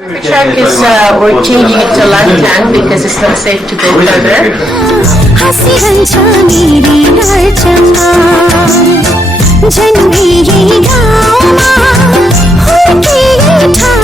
Truck is we're changing it to left tank because it's not safe to go further. जनगी गाउँमा हुर्किए